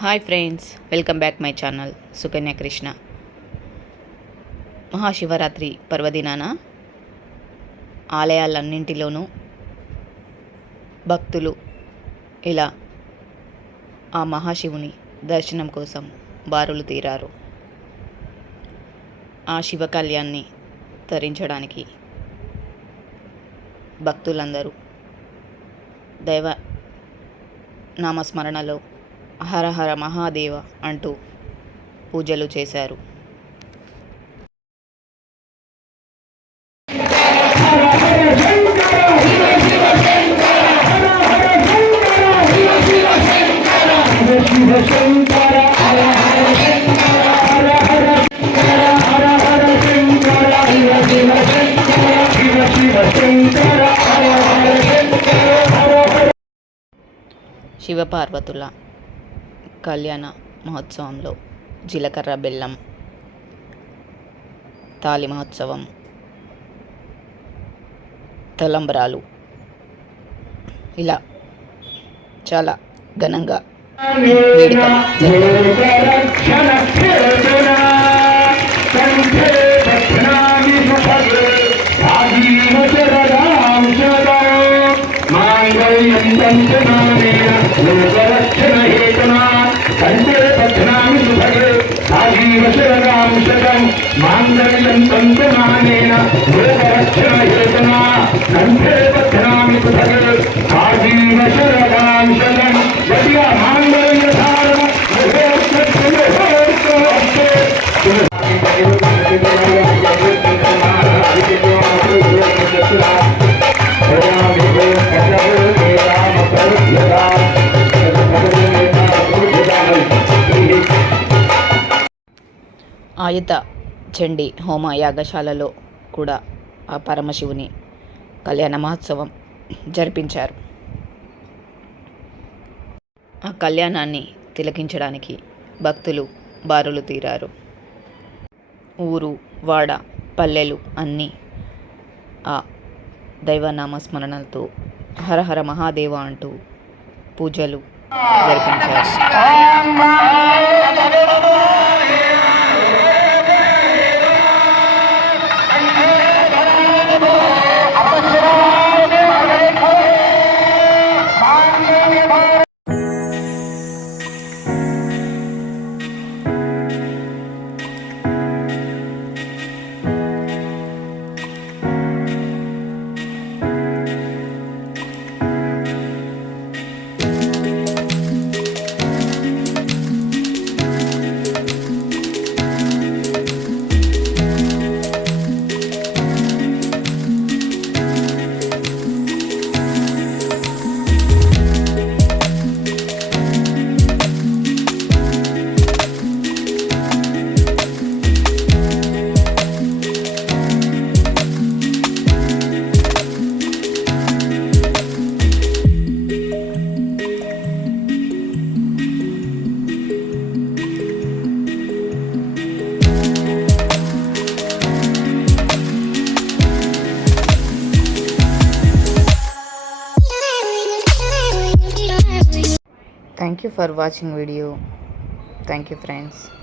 Hi friends, welcome back my channel Sukanya Krishna. Mahashivratri పర్వదినాన ఆలయాలన్నింటిలోనూ భక్తులు ఇలా ఆ మహాశివుని దర్శనం కోసం బారులు తీరారు. ఆ శివ కళ్యాణ్ణి తరించడానికి భక్తులందరూ దైవ నామస్మరణలో హర హర మహాదేవ అంటూ పూజలు చేశారు. శివపార్వతుల కళ్యాణ మహోత్సవంలో జీలకర్ర బెల్లం తాలి మహోత్సవం, తలంబ్రాలు ఇలా చాలా ఘనంగా వేడుక మాంగళ్యం తంతుమానేన లోకరక్షణ హేతునా కంఠే బధ్నామి సుభగే ఆజీవ శరదాం శతం యదియా మాంగళ్య ధారణ ఆయుధ చండీ హోమ యాగశాలలో కూడా ఆ పరమశివుని కళ్యాణ మహోత్సవం జరిపించారు. ఆ కళ్యాణాన్ని తిలకించడానికి భక్తులు బారులు తీరారు. ఊరు వాడ పల్లెలు అన్నీ ఆ దైవనామస్మరణలతో హరహర మహాదేవ అంటూ పూజలు జరిపించారు. Thank you for watching video. Thank you friends.